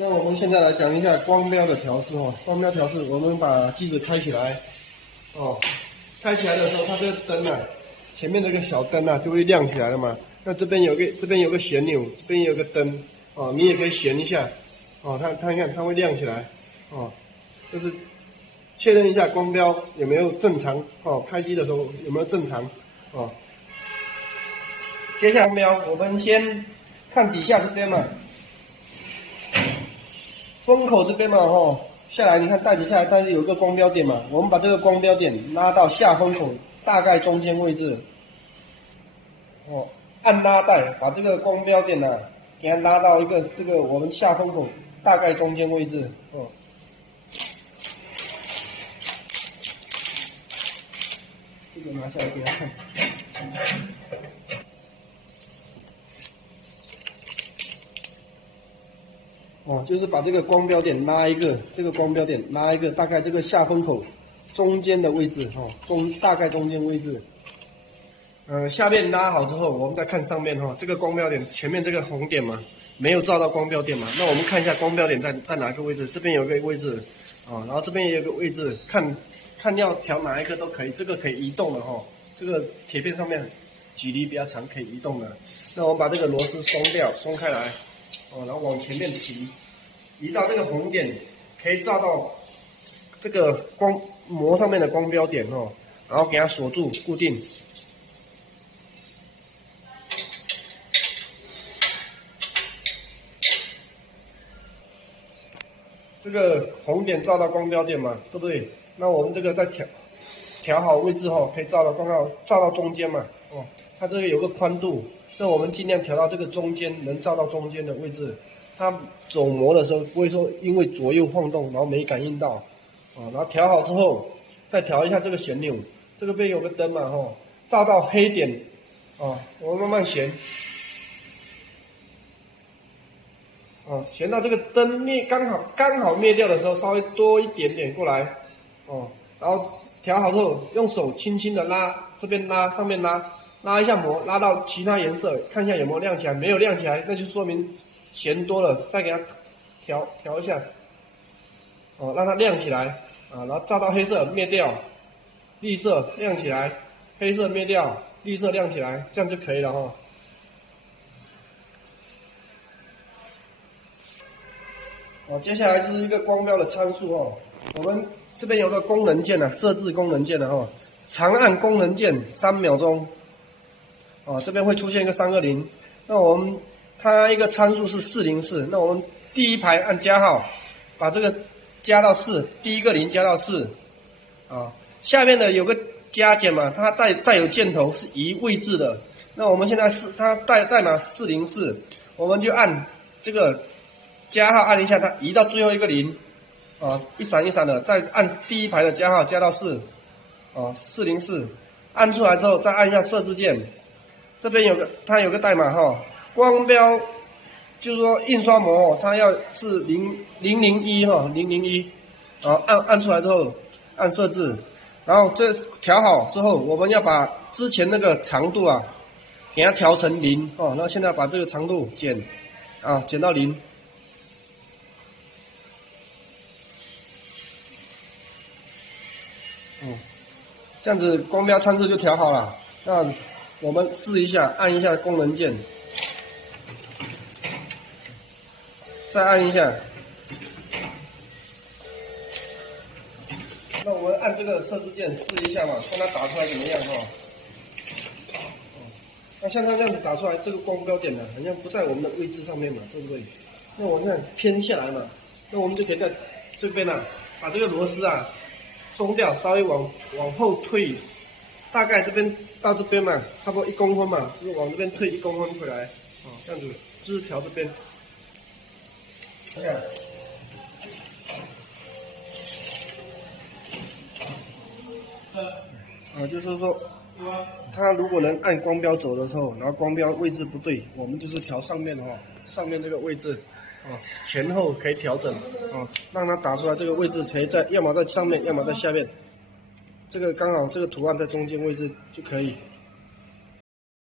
那我们现在来讲一下光标的调试哦。光标调试，我们把机子开起来，哦，开起来的时候，它这个灯啊，前面这个小灯啊就会亮起来了嘛。那这边有个旋钮，这边有个灯，哦，你也可以旋一下，哦，它看它会亮起来，哦，就是确认一下光标有没有正常，哦，开机的时候有没有正常，哦。接下来光标，我们先看底下这边嘛。风口这边嘛，下来你看带子下来，它是有个光标点嘛，我们把这个光标点拉到下风口大概中间位置，哦，按拉带把这个光标点呢，给它拉到一个这个我们下风口大概中间位置，哦，这个拿下来给他看。哦，就是把这个光标点拉一个，这个光标点拉一个，大概这个下风口中间的位置，哦，大概中间位置。下面拉好之后，我们再看上面哈，这个光标点前面这个红点嘛，没有照到光标点嘛，那我们看一下光标点在哪个位置，这边有个位置，啊，然后这边也有个位置，看要调哪一个都可以，这个可以移动的哈，这个铁片上面距离比较长，可以移动的。那我们把这个螺丝松开来。哦，然后往前面移到这个红点，可以照到这个膜上面的光标点哦，然后给它锁住固定。这个红点照到光标点嘛，对不对？那我们这个再调好位置后，可以照到中间嘛，哦，它这个有个宽度。那我们尽量调到这个中间，能照到中间的位置，它走模的时候不会说因为左右晃动，然后没感应到，啊，然后调好之后，再调一下这个旋钮，这个边有个灯嘛，照到黑点，啊，我们慢慢旋，啊，旋到这个灯刚好灭掉的时候，稍微多一点点过来，哦，然后调好之后，用手轻轻的拉，这边拉，上面拉一下膜，拉到其他颜色，看一下有没有亮起来，没有亮起来，那就说明弦多了，再给它调一下，哦，让它亮起来，啊，然后照到黑色灭掉，绿色亮起来，黑色灭掉，绿色亮起来，这样就可以了哈。哦，接下来是一个光标的参数哦，我们这边有个功能键啊，设置功能键的哈，长按功能键3秒钟。哦，这边会出现一个320，那它一个参数是404，那我们第一排按加号，把这个加到4，第一个0加到4，啊，下面的有个加减嘛，它带有箭头是移位置的，那我们现在它代码404，我们就按这个加号按一下，它移到最后一个0，啊，一闪一闪的，再按第一排的加号加到4，啊，404，按出来之后再按一下设置键。这边它有个代码哈，光标就是说印刷模它要是001哈001，然后按出来之后按设置，然后这调好之后，我们要把之前那个长度啊给它调成0哦，那现在把这个长度减到0，这样子光标参数就调好了，那我们试一下，按一下功能键，再按一下。那我们按这个设置键试一下嘛，看它打出来怎么样哈。那像它这样子打出来，这个光标点呢，好像不在我们的位置上面嘛，对不对？那我看偏下来嘛，那我们就可以在这边啊，把这个螺丝啊松掉，稍微往后退。大概这边到这边嘛，差不多1公分嘛，这个往这边退1公分回来，哦，这样子，就是调这边，看看，就是说，它如果能按光标走的时候，然后光标位置不对，我们就是调上面上面这个位置，前后可以调整，让它打出来这个位置可以要么在上面，要么在下面。这个刚好这个图案在中间位置就可以。